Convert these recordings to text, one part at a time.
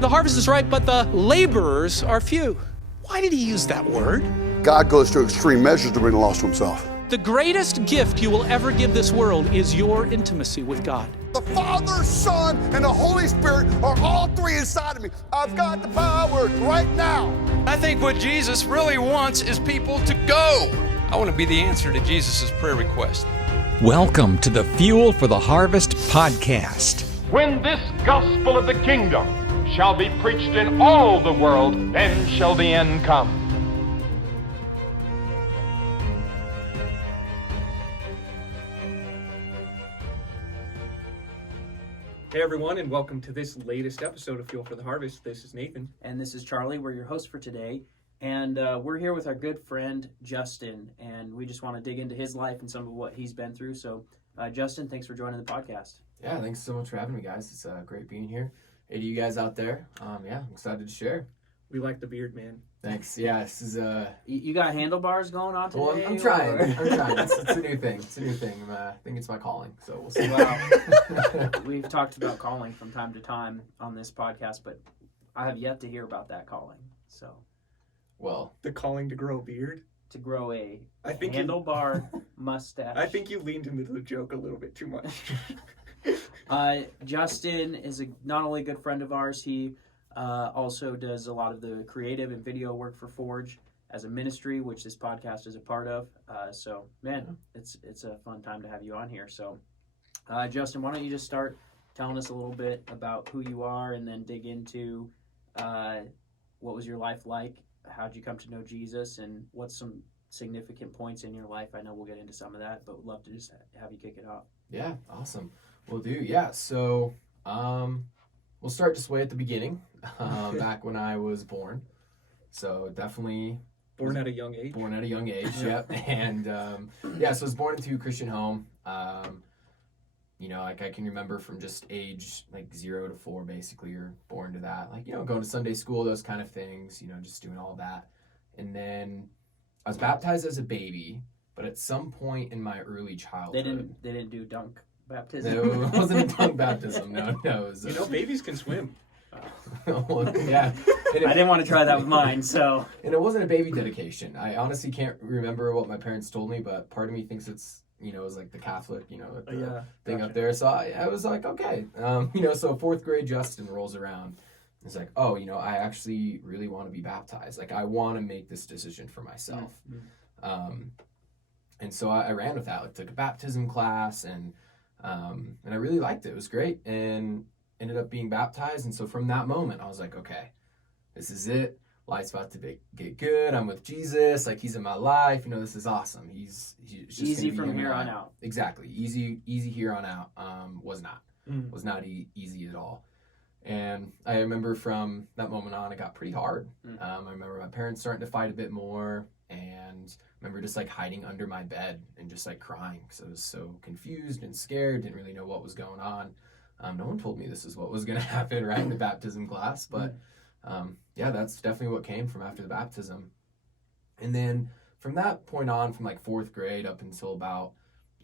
The harvest is ripe, but the laborers are few. Why did he use that word? God goes to extreme measures to bring the lost to himself. The greatest gift you will ever give this world is your intimacy with God. The Father, Son, and the Holy Spirit are all three inside of me. I've got the power right now. I think what Jesus really wants is people to go. I want to be the answer to Jesus' prayer request. Welcome to the Fuel for the Harvest podcast. When this gospel of the kingdom shall be preached in all the world, then shall the end come. Hey everyone, and welcome to this latest episode of Fuel for the Harvest. This is Nathan. And this is Charlie. We're your hosts for today. And we're here with our good friend, Justin. And we just want to dig into his life and some of what he's been through. So, Justin, thanks for joining the podcast. Yeah, thanks so much for having me, guys. It's great being here. Hey to you guys out there. I'm excited to share. We like the beard, man. Thanks. Yeah, this is... You got handlebars going on today? Well, I'm trying. It's a new thing. I think it's my calling, so we'll see. Wow. We've talked about calling from time to time on this podcast, but I have yet to hear about that calling. So, well, the calling to grow a beard? To grow a handlebar mustache. I think you leaned into the joke a little bit too much. Justin is not only a good friend of ours, he also does a lot of the creative and video work for Forge as a ministry, which this podcast is a part of. So, man, it's a fun time to have you on here. So, Justin, why don't you just start telling us a little bit about who you are and then dig into what was your life like? How'd you come to know Jesus, and what's some significant points in your life? I know we'll get into some of that, but would love to just have you kick it off. Yeah, awesome. We'll do. Yeah, so we'll start just way at the beginning, back when I was born. So definitely... Born at a young age? Born at a young age, yep. And so I was born into a Christian home. I can remember from just age 0 to 4, basically, you're born to that. Going to Sunday school, those kind of things, just doing all that. And then I was baptized as a baby, but at some point in my early childhood... They didn't do dunk baptism? No, it wasn't a dunk baptism, no. It was, babies can swim. Well, yeah. I didn't want to try that with mine, so... And it wasn't a baby dedication. I honestly can't remember what my parents told me, but part of me thinks it's, it was like the Catholic, thing gotcha. up there. So I was like, okay. So 4th grade Justin rolls around. It's like, I actually really want to be baptized. I want to make this decision for myself. Mm-hmm. And so I ran with that. I took a baptism class, and I really liked it. It was great, and ended up being baptized. And so from that moment, I was like, okay, this is it. Life's about to get good. I'm with Jesus. He's in my life. This is awesome. He's just easy from here on out. Exactly. Easy here on out. Was not. Was not easy at all. And I remember from that moment on, it got pretty hard. I remember my parents starting to fight a bit more, and I remember just hiding under my bed and just crying because I was so confused and scared, didn't really know what was going on. No one told me this is what was going to happen right in the baptism class, but that's definitely what came from after the baptism. And then from that point on, from 4th grade up until about,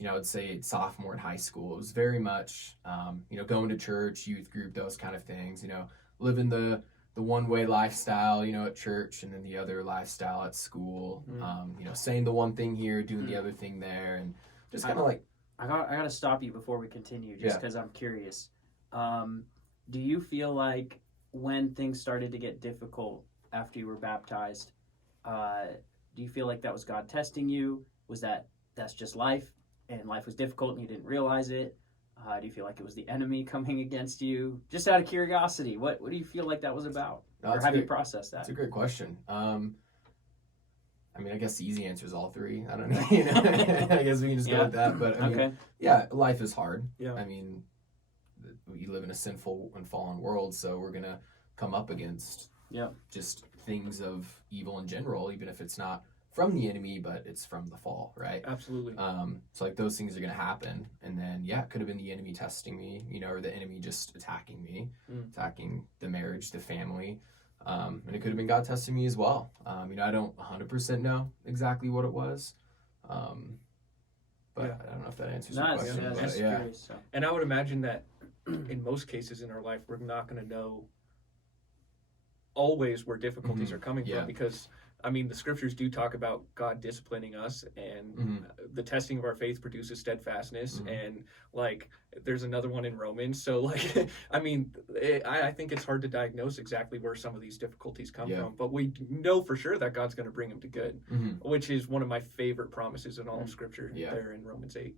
I would say sophomore in high school, it was very much, going to church, youth group, those kind of things, living the one-way lifestyle, at church, and then the other lifestyle at school, saying the one thing here, doing the other thing there, and just kind of I got to stop you before we continue, just because I'm curious. Do you feel like when things started to get difficult after you were baptized, do you feel like that was God testing you? Was that's just life, and life was difficult and you didn't realize it? Do you feel like it was the enemy coming against you? Just out of curiosity, what do you feel like that was about? Or have you processed that? That's a great question. I guess the easy answer is all three. I don't know. I guess we can just go with that. But life is hard. Yeah. We live in a sinful and fallen world, so we're gonna come up against just things of evil in general, even if it's not from the enemy, but it's from the fall, right? Absolutely. So those things are gonna happen, and then it could have been the enemy testing me, or the enemy just attacking me, attacking the marriage, the family. And it could have been God testing me as well. I don't 100% know exactly what it was. But I don't know if that answers your question. Curious, so. And I would imagine that in most cases in our life, we're not going to know always where difficulties are coming Yeah. from, because I mean, the scriptures do talk about God disciplining us, and the testing of our faith produces steadfastness. And like, there's another one in Romans. So like, I mean, I think it's hard to diagnose exactly where some of these difficulties come from, but we know for sure that God's going to bring them to good, which is one of my favorite promises in all of scripture there in Romans 8.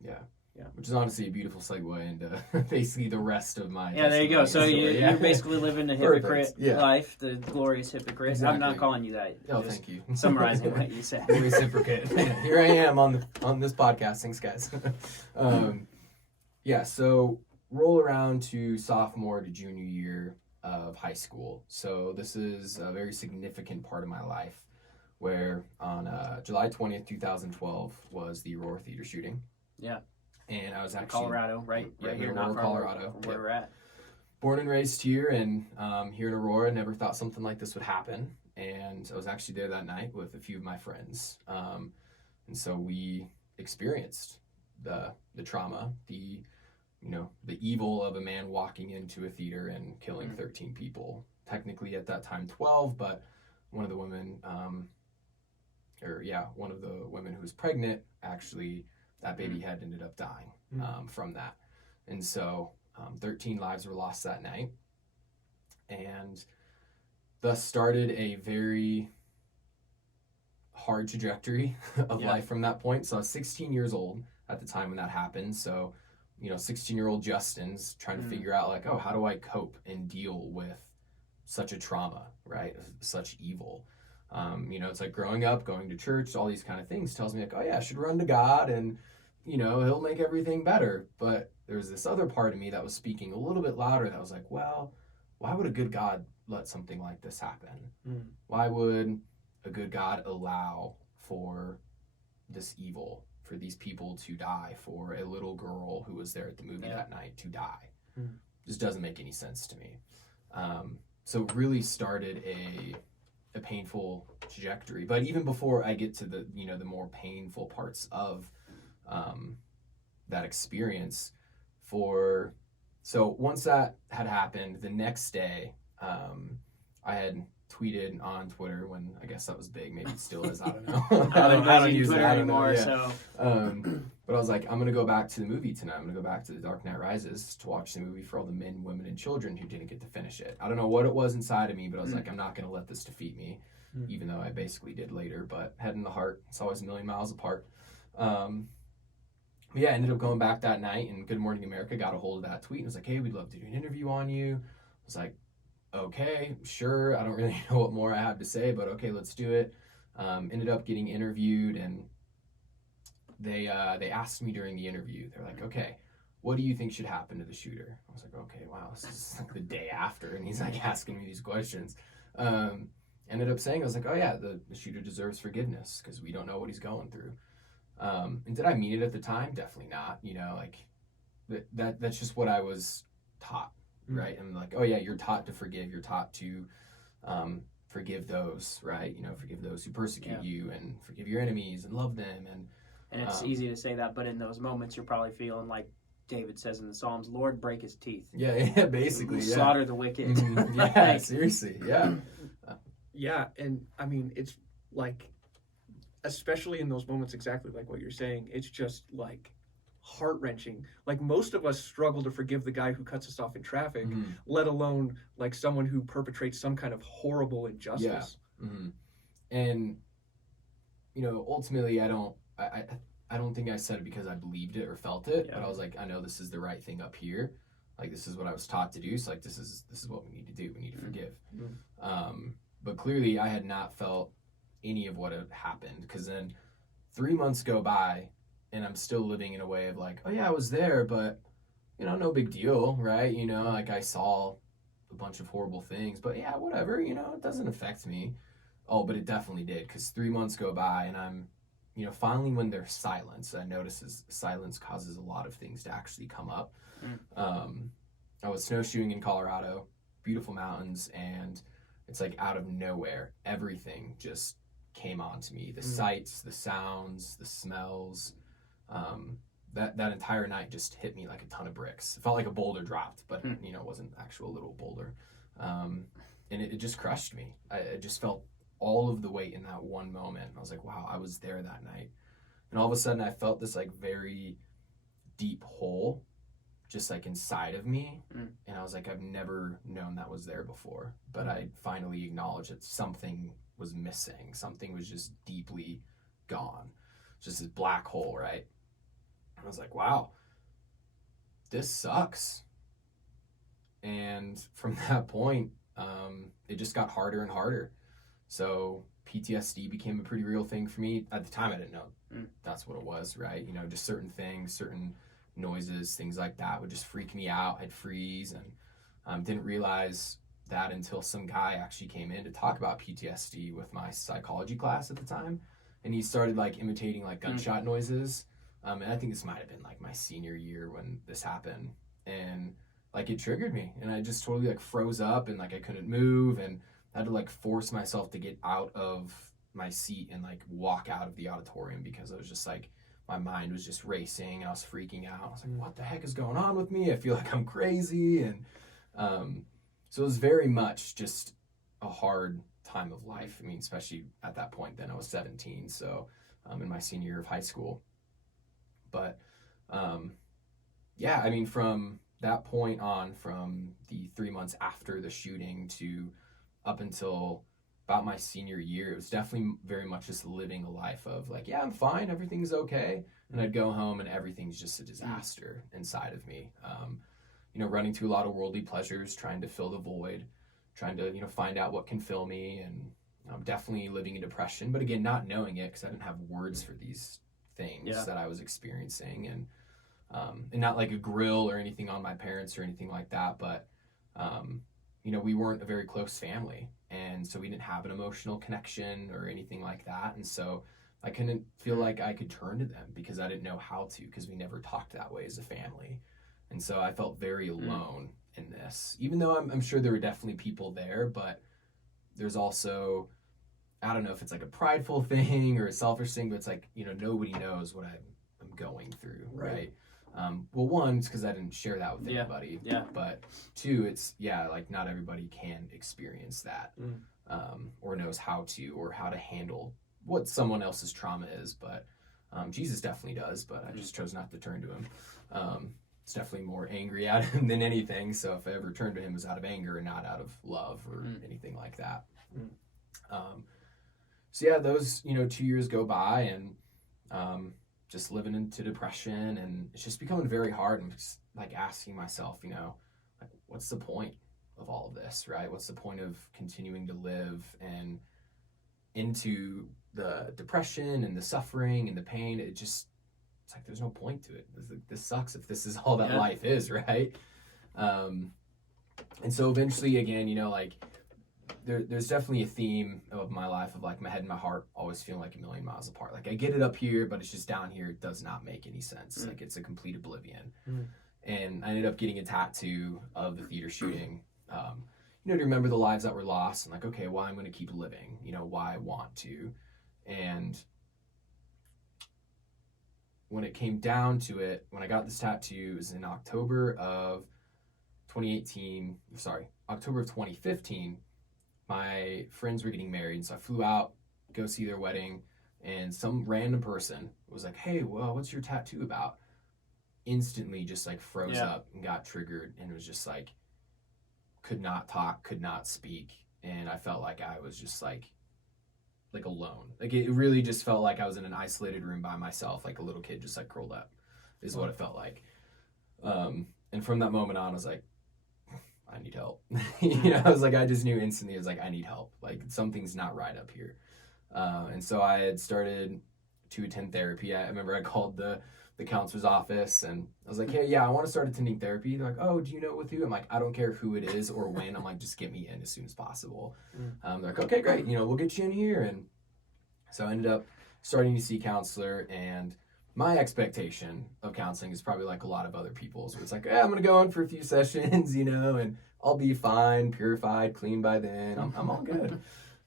Yeah. Yeah. Which is honestly a beautiful segue into basically the rest of my Yeah, there you go. So testimony. you're basically living a hypocrite Yeah. life, the glorious hypocrite. Exactly. I'm not calling you that. Oh, Just thank you. Summarizing what you said. Reciprocate. Here I am on this podcast. Thanks, guys. Yeah, so roll around to sophomore to junior year of high school. So this is a very significant part of my life, where on July 20th, 2012 was the Aurora Theater shooting. Yeah. And I was actually Colorado, right here, not Aurora, far Colorado, from where we're at. born and raised here, and here in Aurora. Never thought something like this would happen, and I was actually there that night with a few of my friends, and so we experienced the trauma, the evil of a man walking into a theater and killing 13 people. Technically at that time 12, but one of the women, one of the women who was pregnant, actually, that baby had ended up dying from that. And so 13 lives were lost that night, and thus started a very hard trajectory of life from that point. So I was 16 years old at the time when that happened. So, 16-year-old Justin's trying to figure out, like, oh, how do I cope and deal with such a trauma, right? Such evil. It's like growing up, going to church, all these kind of things tells me, like, oh yeah, I should run to God and, he'll make everything better. But there was this other part of me that was speaking a little bit louder that was like, well, why would a good God let something like this happen? Why would a good God allow for this evil, for these people to die, for a little girl who was there at the movie that night to die? Just doesn't make any sense to me. So it really started a painful trajectory. But even before I get to the the more painful parts of that experience, so once that had happened, the next day I had tweeted on Twitter, when I guess that was big. Maybe it still is. I don't know. I don't use Twitter it anymore. So, but I was like, I'm gonna go back to the movie tonight. I'm gonna go back to The Dark Knight Rises to watch the movie for all the men, women, and children who didn't get to finish it. I don't know what it was inside of me, but I was like, I'm not gonna let this defeat me, even though I basically did later. But head and the heart, it's always a million miles apart. I ended up going back that night, and Good Morning America got a hold of that tweet and was like, hey, we'd love to do an interview on you. I was like, okay, sure. I don't really know what more I have to say, but okay, let's do it. Ended up getting interviewed, and they asked me during the interview, they're like, okay, what do you think should happen to the shooter? I was like, okay, wow, this is like the day after, and he's like asking me these questions. Ended up saying, I was like, oh yeah, the shooter deserves forgiveness because we don't know what he's going through. And did I mean it at the time? Definitely not. That's just what I was taught, right? And like, oh yeah, you're taught to forgive. You're taught to forgive those, right? Forgive those who persecute you, and forgive your enemies and love them. And it's easy to say that, but in those moments, you're probably feeling like David says in the Psalms, Lord, break his teeth. Yeah, basically. Yeah. Slaughter the wicked. Yeah, seriously. Yeah. Yeah, and I mean, it's like, especially in those moments, exactly like what you're saying, it's just like heart-wrenching. Like, most of us struggle to forgive the guy who cuts us off in traffic, let alone like someone who perpetrates some kind of horrible injustice. And ultimately, I don't think I said it because I believed it or felt it, but I was like, I know this is the right thing up here. Like, this is what I was taught to do. So like, this is what we need to do. We need to forgive. But clearly I had not felt any of what had happened, because then 3 months go by and I'm still living in a way of like, oh yeah, I was there, but no big deal, right? Like, I saw a bunch of horrible things, but yeah, whatever, it doesn't affect me. Oh, but it definitely did, because 3 months go by and I'm, finally, when there's silence, I notice silence causes a lot of things to actually come up. I was snowshoeing in Colorado, beautiful mountains, and it's like out of nowhere, everything just came on to me. The sights, the sounds, the smells. That entire night just hit me like a ton of bricks. It felt like a boulder dropped, but it wasn't actual little boulder. and it just crushed me. I just felt all of the weight in that one moment. I was like, wow, I was there that night. And all of a sudden I felt this like very deep hole just like inside of me. And I was like, I've never known that was there before, but I finally acknowledged that something was missing. Something was just deeply gone. Just this black hole, right? I was like, wow, this sucks. And from that point, it just got harder and harder. So PTSD became a pretty real thing for me. At the time, I didn't know that's what it was, right? You know, just certain things, certain noises, things like that would just freak me out. I'd freeze, and didn't realize that until some guy actually came in to talk about PTSD with my psychology class at the time. And he started like imitating like gunshot noises. And I think this might have been like my senior year when this happened. And like it triggered me, and I just totally like froze up, and like I couldn't move, and I had to like force myself to get out of my seat and like walk out of the auditorium, because I was just like, my mind was just racing and I was freaking out. I was like, what the heck is going on with me? I feel like I'm crazy. And so it was very much just a hard time of life. I mean, especially at that point then I was 17, so in my senior year of high school. But yeah, I mean, from that point on, from the 3 months after the shooting to up until about my senior year, it was definitely very much just living a life of like, yeah, I'm fine, everything's okay. And I'd go home and everything's just a disaster inside of me. You know, running to a lot of worldly pleasures, trying to fill the void, trying to, you know, find out what can fill me. And I'm definitely living in depression, but again, not knowing it because I didn't have words for these things that I was experiencing. And not like a grill or anything on my parents or anything like that, but you know, we weren't a very close family, and so we didn't have an emotional connection or anything like that. And so I couldn't feel like I could turn to them because I didn't know how to, because we never talked that way as a family. And so I felt very alone in this, even though I'm sure there were definitely people there, but there's also, I don't know if it's like a prideful thing or a selfish thing, but it's like, you know, nobody knows what I'm going through, right? Well, one, it's because I didn't share that with anybody. Yeah. But two, it's, like not everybody can experience that or knows how to handle what someone else's trauma is. But Jesus definitely does, but I just chose not to turn to him. It's definitely more angry at him than anything. So if I ever turned to him, it was out of anger and not out of love or anything like that. So yeah, those, you know, 2 years go by, and just living into depression, and it's just becoming very hard. And just like asking myself, you know, like, what's the point of all of this, right? What's the point of continuing to live and into the depression and the suffering and the pain? It's like, there's no point to it. This sucks if this is all that life is, right? And so eventually, again, you know, like there's definitely a theme of my life of like my head and my heart always feeling like a million miles apart. Like I get it up here, but it's just down here. It does not make any sense. Like it's a complete oblivion. And I ended up getting a tattoo of the theater shooting, you know, to remember the lives that were lost, and like, okay, well, I'm going to keep living, you know, why I want to. And when it came down to it, when I got this tattoo, it was in October of 2015, my friends were getting married, and so I flew out, go see their wedding, and some random person was like, hey, well, what's your tattoo about? Instantly just like froze up and got triggered, and it was just like, could not talk, could not speak, and I felt like I was just like alone. Like it really just felt like I was in an isolated room by myself, like a little kid just like curled up, is what it felt like. And from that moment on, I was like, I need help. You know, I was like, I just knew instantly, I was like, I need help. Like something's not right up here. And so I had started to attend therapy. I remember I called the counselor's office, and I was like, hey, I want to start attending therapy. They're like, oh, do you know with who? I'm like, I don't care who it is or when. I'm like, just get me in as soon as possible. They're like, okay, great. You know, we'll get you in here. And so I ended up starting to see a counselor, and my expectation of counseling is probably like a lot of other people's. It's like, I'm going to go in for a few sessions, you know, and I'll be fine, purified, clean by then. I'm all good.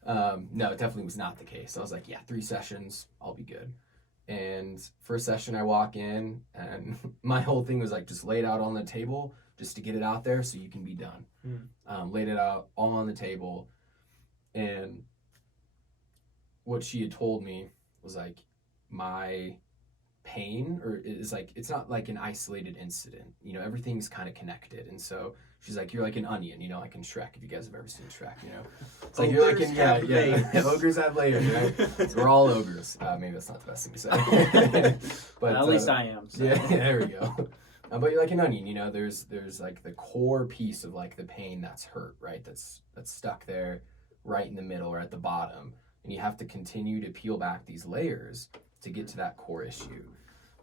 No, it definitely was not the case. I was like, 3 sessions, I'll be good. And first session I walk in, and my whole thing was like just laid out on the table, just to get it out there so you can be done. Laid it out all on the table, and what she had told me was like, my pain or is like, it's not like an isolated incident, you know, everything's kind of connected. And so she's like, you're like an onion, you know, like in Shrek, if you guys have ever seen Shrek, you know, it's like you're like in, ogres have layers, right? So we're all ogres. Maybe that's not the best thing to say. But at least I am, so. Yeah, there we go. But you're like an onion, you know, there's like the core piece of like the pain that's hurt, right, that's stuck there right in the middle or at the bottom, and you have to continue to peel back these layers to get to that core issue.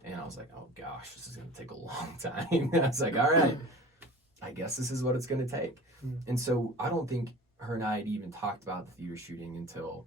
And I was like, oh gosh, this is going to take a long time. I was like, all right, I guess this is what it's going to take. And so I don't think her and I had even talked about the theater shooting until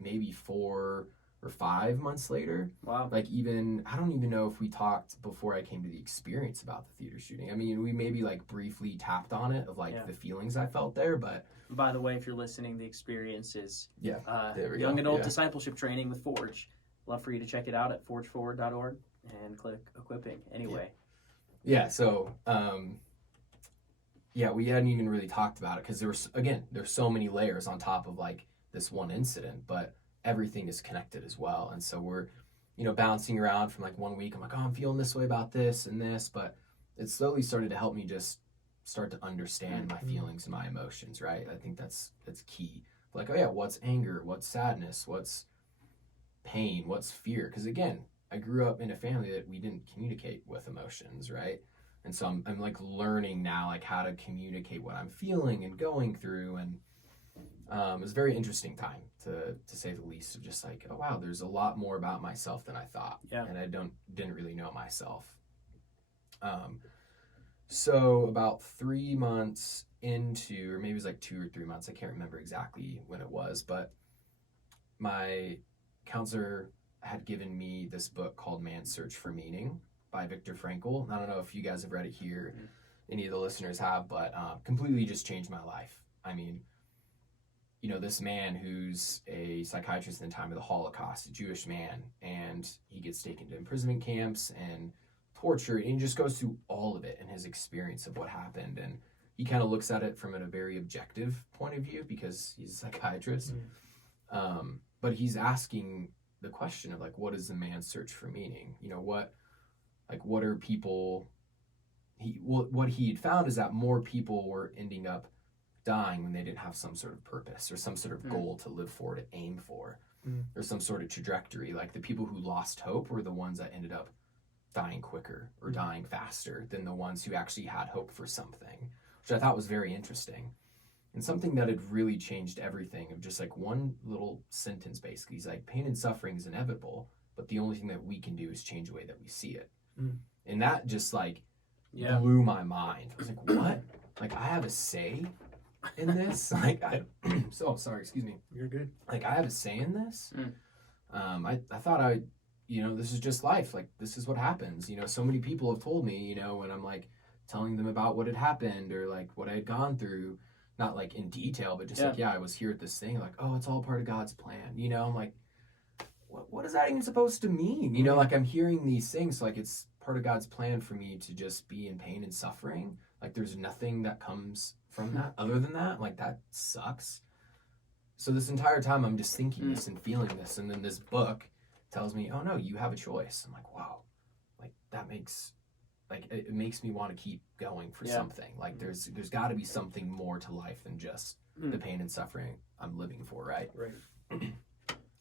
maybe 4 or 5 months later. Wow. Like I don't even know if we talked before I came to the experience about the theater shooting. I mean, we maybe like briefly tapped on it of like the feelings I felt there, but. By the way, if you're listening, the experience is there we young go. adult discipleship training with Forge. Love for you to check it out at forgeforward.org and click equipping. Anyway. Yeah. So, we hadn't even really talked about it because there's so many layers on top of like this one incident, but everything is connected as well. And so we're, you know, bouncing around from like one week. I'm like, oh, I'm feeling this way about this and this, but it slowly started to help me just start to understand my feelings and my emotions, right? I think that's key. Like, oh yeah, what's anger? What's sadness? What's pain? What's fear? Because again, I grew up in a family that we didn't communicate with emotions, right? And so I'm like learning now like how to communicate what I'm feeling and going through, and it was a very interesting time to say the least, of just like, oh wow, there's a lot more about myself than I thought, and I didn't really know myself. So about 3 months into, or maybe it was like 2 or 3 months, I can't remember exactly when it was, but my counselor had given me this book called Man's Search for Meaning by Viktor Frankl. I don't know if you guys have read it here, any of the listeners have, but completely just changed my life. I mean, you know, this man who's a psychiatrist in the time of the Holocaust, a Jewish man, and he gets taken to imprisonment camps and torture, and he just goes through all of it and his experience of what happened. And he kind of looks at it from a very objective point of view because he's a psychiatrist. But he's asking the question of like, what is the man's search for meaning? You know, what are people, what he had found is that more people were ending up dying when they didn't have some sort of purpose or some sort of goal to live for, to aim for, or some sort of trajectory. Like the people who lost hope were the ones that ended up dying quicker or dying faster than the ones who actually had hope for something, which I thought was very interesting. And something that had really changed everything, of just like one little sentence basically. He's like, pain and suffering is inevitable, but the only thing that we can do is change the way that we see it. And that just like blew my mind. I was like, what? Like I have a say in this? Like so sorry, excuse me. You're good. Like I have a say in this? I thought you know, this is just life. Like this is what happens. You know, so many people have told me, you know, when I'm like telling them about what had happened or like what I had gone through, not like in detail, but just like, I was here at this thing, like, oh, it's all part of God's plan. You know, I'm like, what is that even supposed to mean? You know, like I'm hearing these things, like it's part of God's plan for me to just be in pain and suffering. Like there's nothing that comes from that other than that. Like that sucks. So this entire time I'm just thinking this and feeling this. And then this book tells me, oh no, you have a choice. I'm like, wow, like that makes, like it makes me want to keep going for something. Like there's got to be something more to life than just the pain and suffering I'm living for, right?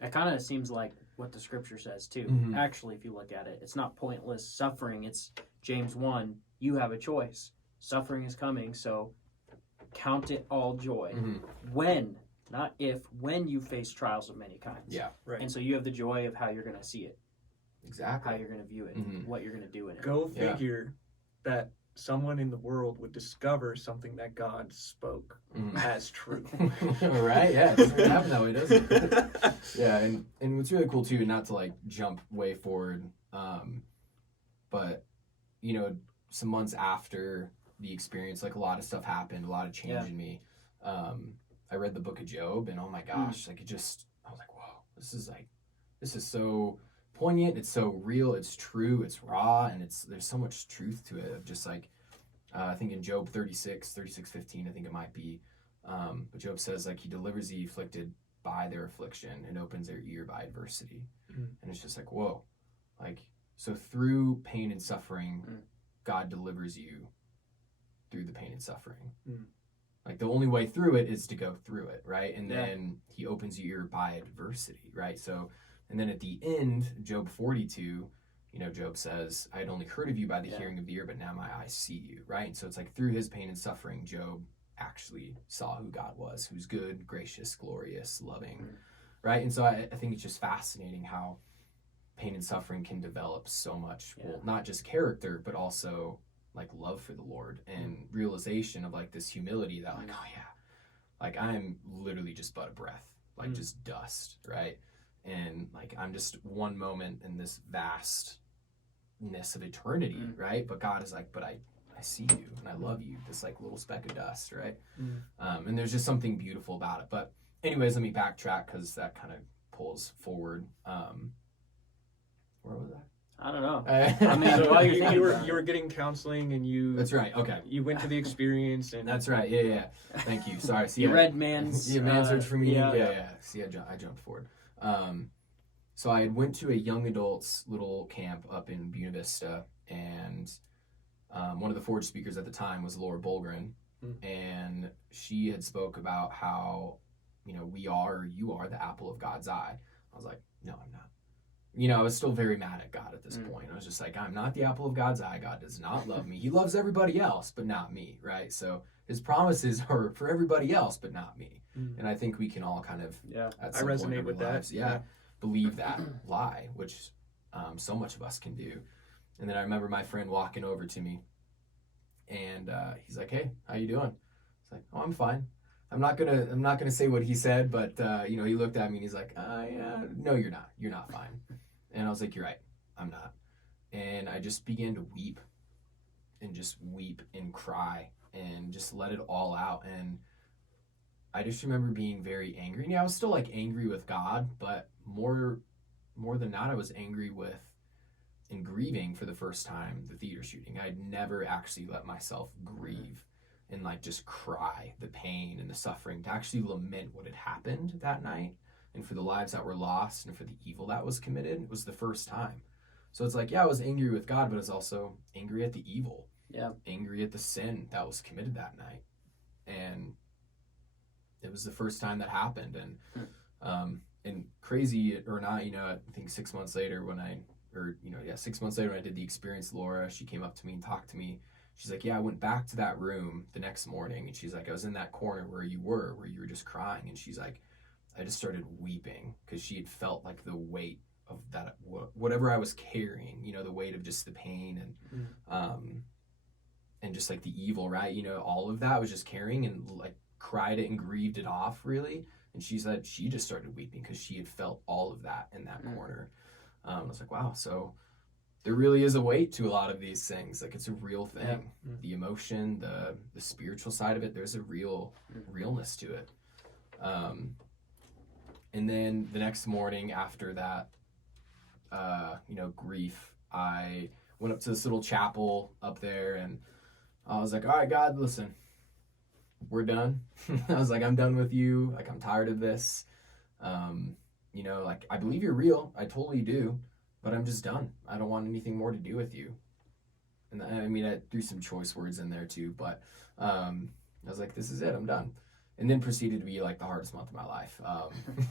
It kind of seems like what the scripture says too. Actually, if you look at it, it's not pointless suffering. It's James 1, you have a choice. Suffering is coming, so count it all joy. When, not if, when you face trials of many kinds. And so you have the joy of how you're going to see it. Exactly. How you're going to view it, what you're going to do in it. Go figure that someone in the world would discover something that God spoke as true. Right? Yeah, it doesn't happen that way, does it? Yeah, and what's really cool too, not to like jump way forward, but you know, some months after the experience, like a lot of stuff happened, a lot of change in me. I read the book of Job, and oh my gosh, like I was like, whoa, this is so poignant, it's so real, it's true, it's raw, and there's so much truth to it. Of just like, I think in Job 36:15, I think it might be, but Job says like he delivers the afflicted by their affliction and opens their ear by adversity. And it's just like, whoa, like, so through pain and suffering, God delivers you through the pain and suffering. Like the only way through it is to go through it, right? And then he opens your ear by adversity, right? So, and then at the end, Job 42, Job says, I had only heard of you by the hearing of the ear, but now my eyes see you, right? And so it's like through his pain and suffering, Job actually saw who God was, who's good, gracious, glorious, loving, right? And so I think it's just fascinating how pain and suffering can develop so much, well, not just character, but also like love for the Lord and realization of like this humility that like, oh yeah, like I'm literally just but a breath, like just dust, right? And like I'm just one moment in this vastness of eternity, right? But God is like, but I see you and I love you, this like little speck of dust, right? And there's just something beautiful about it. But anyways, let me backtrack because that kind of pulls forward. Where was I? I don't know. I mean, so you were getting counseling and you. That's right. Okay. You went to the experience and. That's right. Yeah. Thank you. Sorry. See, you read man's. Yeah, man search for me. Yeah. See, I jumped forward. So I went to a young adults little camp up in Buena Vista, and one of the Forge speakers at the time was Laura Bulgren, and she had spoke about how, you are the apple of God's eye. I was like, no, I'm not. I was still very mad at God at this point. I was just like, I'm not the apple of God's eye. God does not love me. He loves everybody else, but not me, right? So his promises are for everybody else, but not me. And I think we can all kind of, at some I resonate point with lives, that. believe that lie, which so much of us can do. And then I remember my friend walking over to me, and he's like, "Hey, how you doing?" It's like, "Oh, I'm fine." I'm not gonna say what he said, but he looked at me and he's like, "Yeah, no, you're not. You're not fine." And I was like, "You're right. I'm not." And I just began to weep and cry and just let it all out. And I just remember being very angry. And I was still like angry with God, but more than that, I was angry with and grieving for the first time the theater shooting. I'd never actually let myself grieve and like just cry the pain and the suffering, to actually lament what had happened that night and for the lives that were lost and for the evil that was committed. It was the first time. So it's like, I was angry with God, but I was also angry at the evil. Yeah. Angry at the sin that was committed that night. And it was the first time that happened. And crazy or not, I think 6 months later when I did the experience, Laura, she came up to me and talked to me. She's like, I went back to that room the next morning, and she's like, I was in that corner where you were just crying. And she's like, I just started weeping because she had felt like the weight of that, whatever I was carrying, the weight of just the pain and just like the evil, right? All of that I was just carrying, and like cried it and grieved it off really. And she said she just started weeping because she had felt all of that in that corner. I was like, wow, so there really is a weight to a lot of these things. Like, it's a real thing. Yeah. The emotion, the spiritual side of it, there's a realness to it. And then the next morning after that, grief, I went up to this little chapel up there, and I was like, all right, God, listen, we're done. I was like, I'm done with you. Like, I'm tired of this. Like, I believe you're real. I totally do. But I'm just done. I don't want anything more to do with you. And I threw some choice words in there too, but I was like, this is it. I'm done. And then proceeded to be like the hardest month of my life.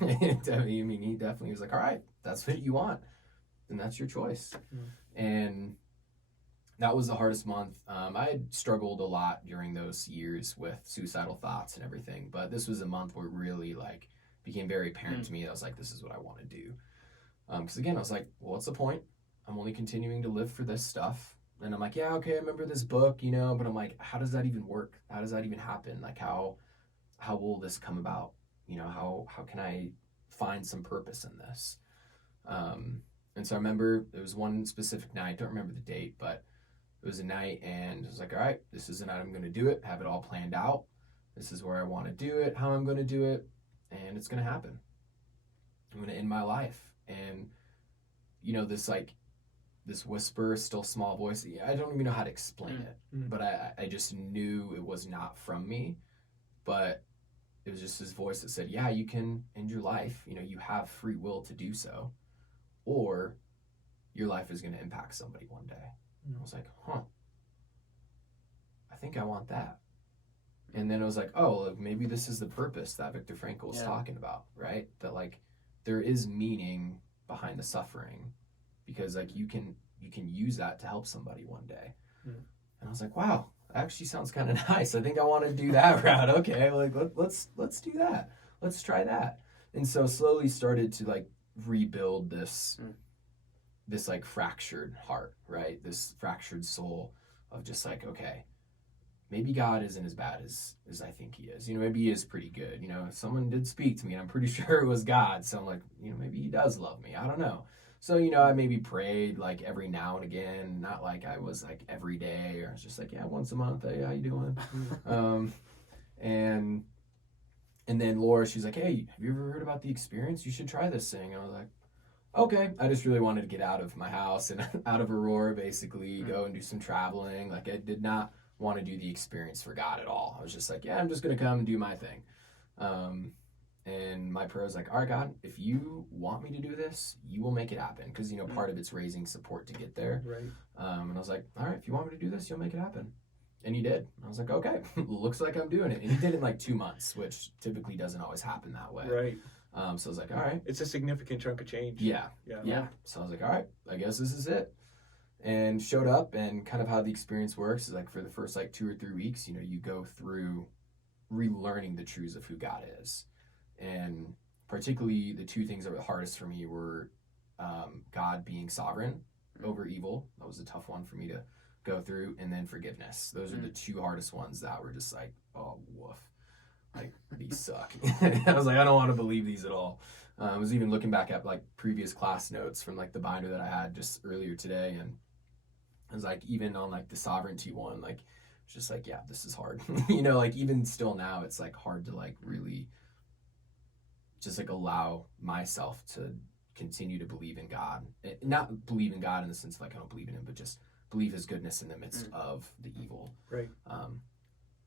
He definitely was like, all right, that's what you want. And that's your choice. And that was the hardest month. I had struggled a lot during those years with suicidal thoughts and everything, but this was a month where it really like became very apparent to me. I was like, this is what I want to do. Because again, I was like, well, what's the point? I'm only continuing to live for this stuff. And I'm like, yeah, okay, I remember this book, but I'm like, how does that even work? How does that even happen? Like, how will this come about? How can I find some purpose in this? And so I remember it was one specific night, don't remember the date, but it was a night, and I was like, all right, this is the night I'm going to do it, have it all planned out. This is where I want to do it, how I'm going to do it, and it's going to happen. I'm going to end my life. And, this like this whisper, still small voice. I don't even know how to explain it, but I just knew it was not from me, but it was just his voice that said, yeah, you can end your life. You have free will to do so, or your life is going to impact somebody one day. I was like, I think I want that. And then it was like, maybe this is the purpose that Viktor Frankl was talking about, right? That like there is meaning behind the suffering, because like you can use that to help somebody one day. And I was like, wow, that actually sounds kind of nice. I think I want to do that route. Okay, like let's do that. Let's try that. And so slowly started to like rebuild this like fractured heart, right? This fractured soul of just like, okay, maybe God isn't as bad as I think he is. Maybe he is pretty good. Someone did speak to me and I'm pretty sure it was God. So I'm like, maybe he does love me. I don't know. So, I maybe prayed like every now and again, not like I was like every day, or I was just like, yeah, once a month. Hey, how you doing? And then Laura, she's like, hey, have you ever heard about the experience? You should try this thing. And I was like, okay. I just really wanted to get out of my house and out of Aurora, basically, go and do some traveling. Like I did not want to do the experience for God at all. I was just like, yeah, I'm just going to come and do my thing. And my prayer was like, all right, God, if you want me to do this, you will make it happen. Because, part of it's raising support to get there. Right. And I was like, all right, if you want me to do this, you'll make it happen. And he did. I was like, okay, looks like I'm doing it. And he did it in like 2 months, which typically doesn't always happen that way. Right. So I was like, all right. It's a significant chunk of change. Yeah. So I was like, all right, I guess this is it. And showed up, and kind of how the experience works is like for the first like 2 or 3 weeks, you go through relearning the truths of who God is. And particularly the 2 things that were the hardest for me were God being sovereign over evil. That was a tough one for me to go through. And then forgiveness. Those are the 2 hardest ones that were just like, oh, woof. Like, these suck. I was like, I don't want to believe these at all. I was even looking back at like previous class notes from like the binder that I had just earlier today. And I was like, even on like the sovereignty one, like, it's just like, yeah, this is hard. Like even still now, it's like hard to like really just like allow myself to continue to believe in God. Not believe in God in the sense of like I don't believe in him, but just believe his goodness in the midst of the evil. Right.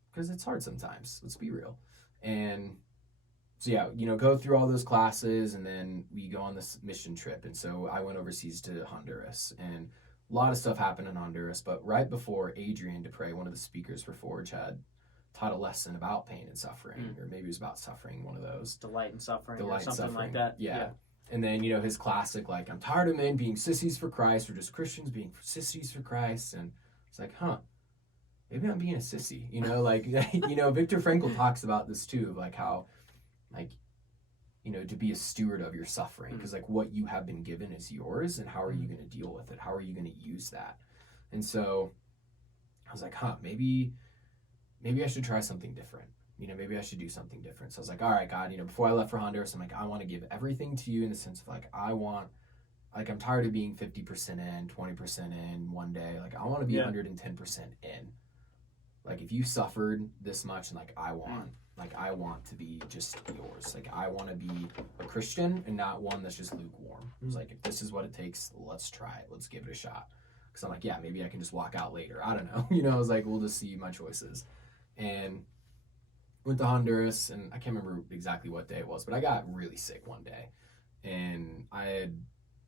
Because it's hard sometimes. Let's be real. And so yeah, go through all those classes, and then we go on this mission trip. And so I went overseas to Honduras, and a lot of stuff happened in Honduras. But right before, Adrian Dupre, one of the speakers for Forge, had taught a lesson about pain and suffering, or maybe it was about suffering, one of those. Delight in suffering or something like that. Yeah. And then, his classic, like, I'm tired of men being sissies for Christ, or just Christians being sissies for Christ. And it's like, maybe I'm being a sissy, like, Viktor Frankl talks about this too, of like how, like, to be a steward of your suffering, because like what you have been given is yours, and how are you going to deal with it? How are you going to use that? And so I was like, maybe I should try something different. Maybe I should do something different. So I was like, all right, God, before I left for Honduras, I'm like, I want to give everything to you in the sense of like, I'm tired of being 50% in, 20% in one day. Like, I want to be 110% in. Like, if you suffered this much, and like, I want to be just yours. Like, I want to be a Christian and not one that's just lukewarm. I was like, if this is what it takes, let's try it. Let's give it a shot. Because I'm like, yeah, maybe I can just walk out later. I don't know. I was like, we'll just see my choices. And went to Honduras, and I can't remember exactly what day it was, but I got really sick one day. And I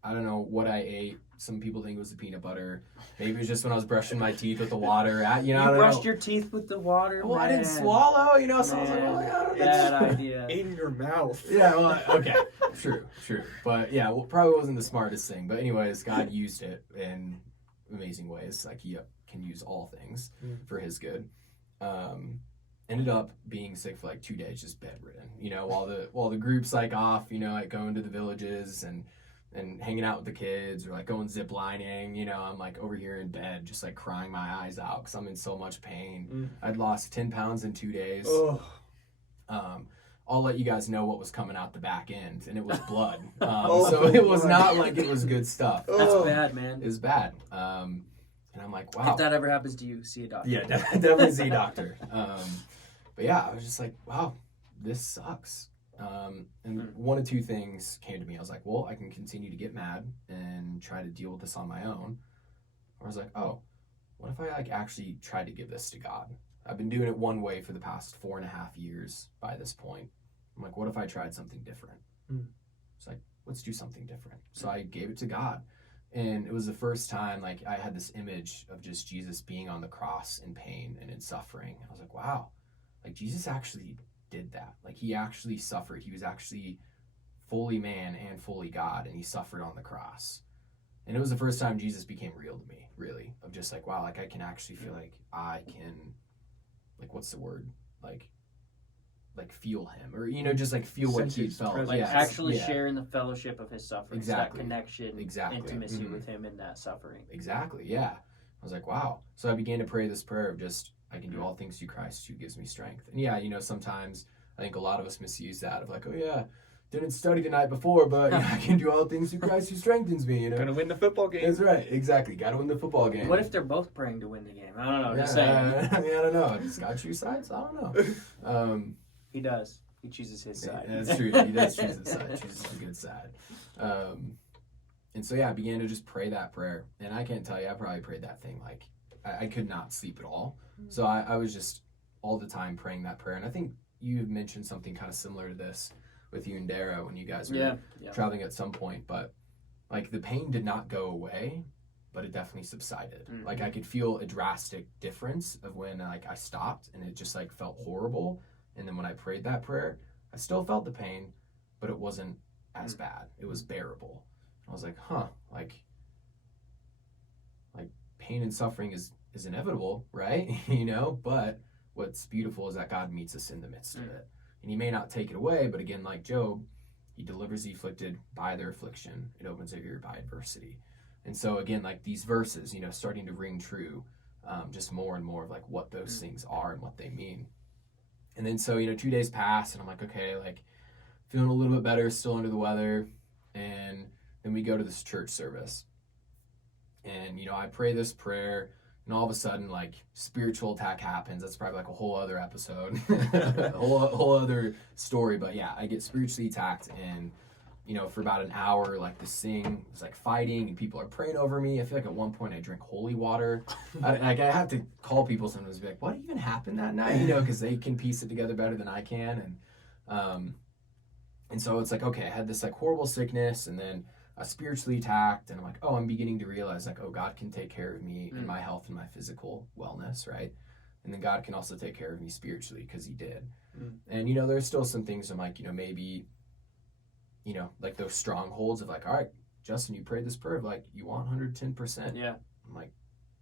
don't know what I ate. Some people think it was the peanut butter. Maybe it was just when I was brushing my teeth with the water. You brushed your teeth with the water? Well, I didn't swallow, so I was like, well, yeah. Bad idea. In your mouth. Yeah, well, okay. True. But yeah, probably wasn't the smartest thing. But anyways, God used it in amazing ways. Like, he can use all things for his good. Ended up being sick for like 2 days, just bedridden, while the group's like off, like going to the villages and hanging out with the kids, or like going zip lining, I'm like over here in bed, just like crying my eyes out because I'm in so much pain. I'd lost 10 pounds in 2 days. I'll let you guys know what was coming out the back end, and it was blood. So it was not like it was good stuff. That's bad, man. It was bad. And I'm like, wow. If that ever happens to you, see a doctor. Yeah, definitely see a doctor. But yeah, I was just like, wow, this sucks. And one of two things came to me. I was like, well, I can continue to get mad and try to deal with this on my own. Or I was like, oh, what if I like actually tried to give this to God? I've been doing it one way for the past 4.5 years by this point. I'm like, what if I tried something different? It's like, let's do something different. So I gave it to God. And it was the first time like I had this image of just Jesus being on the cross in pain and in suffering. I was like, wow, like Jesus actually did that. Like he actually suffered. He was actually fully man and fully God, and he suffered on the cross. And it was the first time Jesus became real to me, really, of just like, wow, like I can actually feel like I can, like, what's the word? Like feel him, or, you know, just like feel what he felt. presence. Like Yeah, actually yeah. share in the fellowship of his suffering. Exactly. That connection, intimacy with him in that suffering. Exactly, yeah. I was like, wow. So I began to pray this prayer of just, I can do all things through Christ who gives me strength. And yeah, you know, sometimes I think a lot of us misuse that of like, oh yeah, didn't study the night before, but I can do all things through Christ who strengthens me, you know? Gonna win the football game. That's right, exactly. Gotta win the football game. What if they're both praying to win the game? I don't know. Just Yeah, saying. I mean, I don't know. Does God choose sides? I don't know. He does. He chooses his side. That's true. He does choose his side. Chooses the good side. And so, yeah, I began to just pray that prayer. And I can't tell you, I probably prayed that thing like, I could not sleep at all. So I was just all the time praying that prayer. And I think you mentioned something kind of similar to this with you and Dara when you guys were traveling at some point. But, like, the pain did not go away, but it definitely subsided. Like, I could feel a drastic difference of when, like, I stopped and it just, like, felt horrible. And then when I prayed that prayer, I still felt the pain, but it wasn't as bad. It was bearable. I was like, huh, like pain and suffering is inevitable, right? You know, but what's beautiful is that God meets us in the midst of it. And he may not take it away, but again, like Job, he delivers the afflicted by their affliction. It opens their ear by adversity. And so again, like these verses, you know, starting to ring true, just more and more of like what those things are and what they mean. And then so, you know, 2 days pass and I'm like, okay, like feeling a little bit better, still under the weather. And then we go to this church service. And, you know, I pray this prayer and all of a sudden like spiritual attack happens. That's probably like a whole other episode, a whole other story. But yeah, I get spiritually attacked and, you know, for about an hour, like this thing is like fighting and people are praying over me. I feel like at one point I drink holy water. I have to call people sometimes and be like, what even happened that night? You know, because they can piece it together better than I can. And so it's like, okay, I had this like horrible sickness and then spiritually attacked. And I'm like, oh, I'm beginning to realize like, oh, God can take care of me in my health and my physical wellness, right? And then God can also take care of me spiritually because he did. And, you know, there's still some things I'm like, you know, maybe, you know, like those strongholds of like, all right, Justin, you prayed this prayer of like, you want 110%. Yeah. I'm like,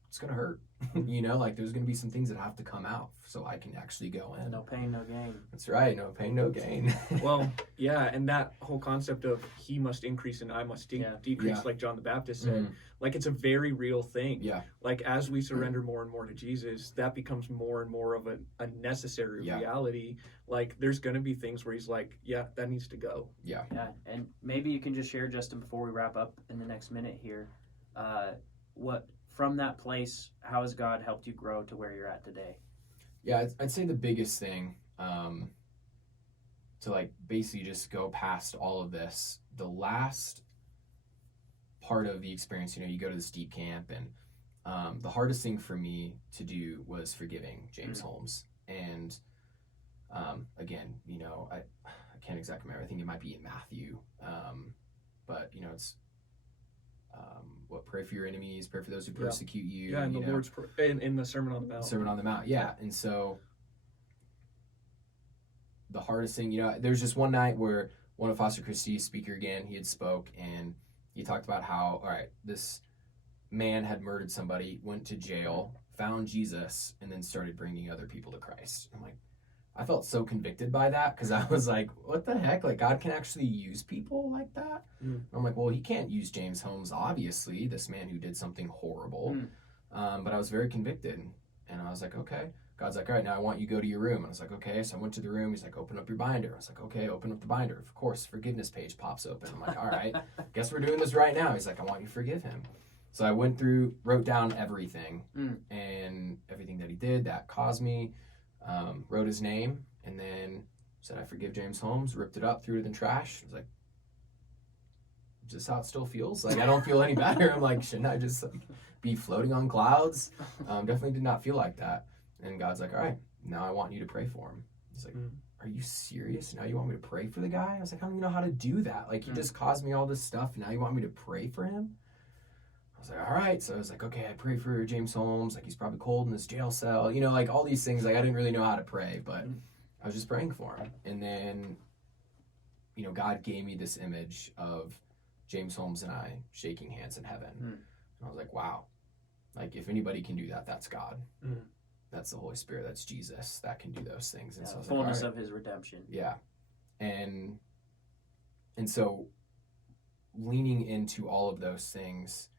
it's going to hurt. You know, like there's going to be some things that have to come out so I can actually go in. No pain, no gain. That's right. No pain, no gain. Well, yeah, and that whole concept of he must increase and I must decrease, like John the Baptist said, like it's a very real thing. Yeah. Like as we surrender more and more to Jesus, that becomes more and more of a necessary reality. Like there's going to be things where he's like, yeah, that needs to go. Yeah. Yeah, and maybe you can just share, Justin, before we wrap up in the next minute here, what from that place, how has God helped you grow to where you're at today? Yeah, I'd say the biggest thing to like basically just go past all of this, the last part of the experience, you know, you go to this deep camp and the hardest thing for me to do was forgiving James Holmes. And again, you know, I can't exactly remember. I think it might be in Matthew. But, you know, it's pray for your enemies, pray for those who persecute you. Yeah, and the Lord's in the Sermon on the Mount. Sermon on the Mount, yeah. And so the hardest thing, you know, there's just one night where one of Foster Christie's speaker again, he had spoke and he talked about how, all right, this man had murdered somebody, went to jail, found Jesus, and then started bringing other people to Christ. I'm like, I felt so convicted by that because I was like, what the heck? Like, God can actually use people like that? I'm like, well, he can't use James Holmes, obviously, this man who did something horrible. But I was very convicted. And I was like, okay. God's like, all right, now I want you to go to your room. And I was like, okay. So I went to the room. He's like, open up your binder. I was like, okay, open up the binder. Of course, forgiveness page pops open. I'm like, all right, guess we're doing this right now. He's like, I want you to forgive him. So I went through, wrote down everything and everything that he did that caused me. Wrote his name, and then said, I forgive James Holmes, ripped it up, threw it in the trash. I was like, is this how it still feels? Like, I don't feel any better. I'm like, shouldn't I just like be floating on clouds? Definitely did not feel like that. And God's like, all right, now I want you to pray for him. He's like, are you serious? Now you want me to pray for the guy? I was like, I don't even know how to do that. Like, he just caused me all this stuff. Now you want me to pray for him? I was like, all right. So I was like, okay, I pray for James Holmes. Like, he's probably cold in his jail cell. You know, like all these things. Like, I didn't really know how to pray, but I was just praying for him. And then, you know, God gave me this image of James Holmes and I shaking hands in heaven. And I was like, wow. Like, if anybody can do that, that's God. That's the Holy Spirit. That's Jesus that can do those things. And so I was fullness like, all right. of his redemption. Yeah. And so leaning into all of those things,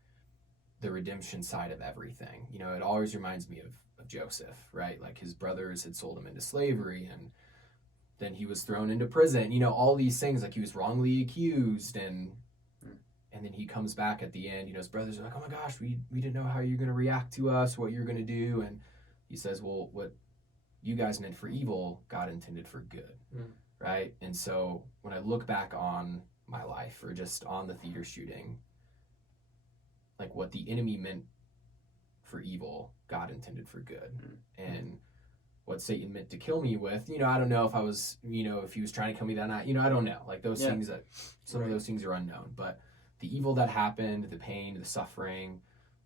the redemption side of everything, you know, it always reminds me of Joseph, right? Like, his brothers had sold him into slavery, and then he was thrown into prison, you know, all these things, like he was wrongly accused, and then he comes back at the end, you know, his brothers are like, oh my gosh, we didn't know how you're going to react to us, what you're going to do. And he says, well, what you guys meant for evil, God intended for good, right? And so when I look back on my life, or just on the theater shooting, like, what the enemy meant for evil, God intended for good. And what Satan meant to kill me with, you know, I don't know if I was, you know, if he was trying to kill me that night, you know, I don't know. Like, those things that, some of those things are unknown. But the evil that happened, the pain, the suffering,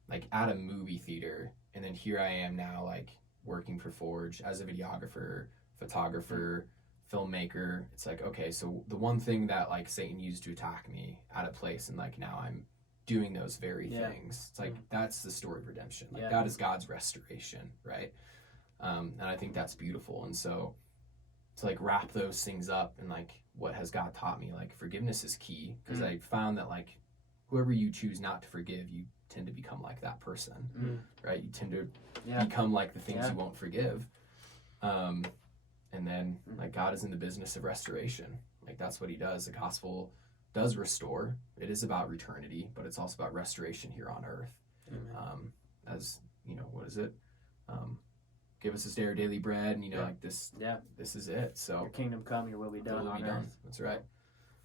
like, at a movie theater, and then here I am now, like, working for Forge as a videographer, photographer, filmmaker. It's like, okay, so the one thing that, like, Satan used to attack me at a place, and, like, now I'm doing those very things. It's like, that's the story of redemption. Like, that is God's restoration, right? And I think that's beautiful. And so to, like, wrap those things up, and, like, what has God taught me, like, forgiveness is key, because I found that, like, whoever you choose not to forgive, you tend to become like that person, right? You tend to become like the things you won't forgive. And then, like, God is in the business of restoration. Like, that's what he does. The gospel does restore. It is about eternity, but it's also about restoration here on earth. As, you know, what is it? Give us this day our daily bread, and, you know, like, this is it. So Your kingdom come, your will be done on earth. That's right.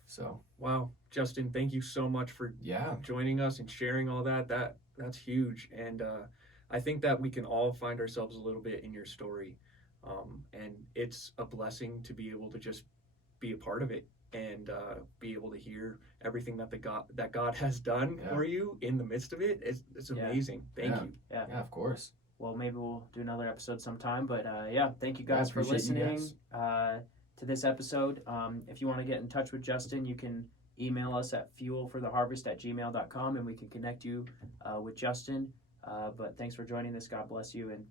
So Wow, Justin, thank you so much for joining us and sharing all that. That's huge. And I think that we can all find ourselves a little bit in your story. And it's a blessing to be able to just be a part of it, and be able to hear everything that God has done for you in the midst of it. It's amazing. Thank you. Yeah, of course. Well, maybe we'll do another episode sometime. But thank you guys for listening to this episode. If you want to get in touch with Justin, you can email us at fuelfortheharvest@gmail.com, and we can connect you with Justin. But thanks for joining us. God bless you. And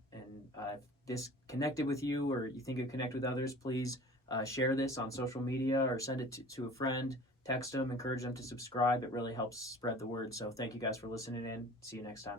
if this connected with you, or you think it connect with others, please share this on social media, or send it to a friend, text them, encourage them to subscribe. It really helps spread the word. So thank you guys for listening in. See you next time.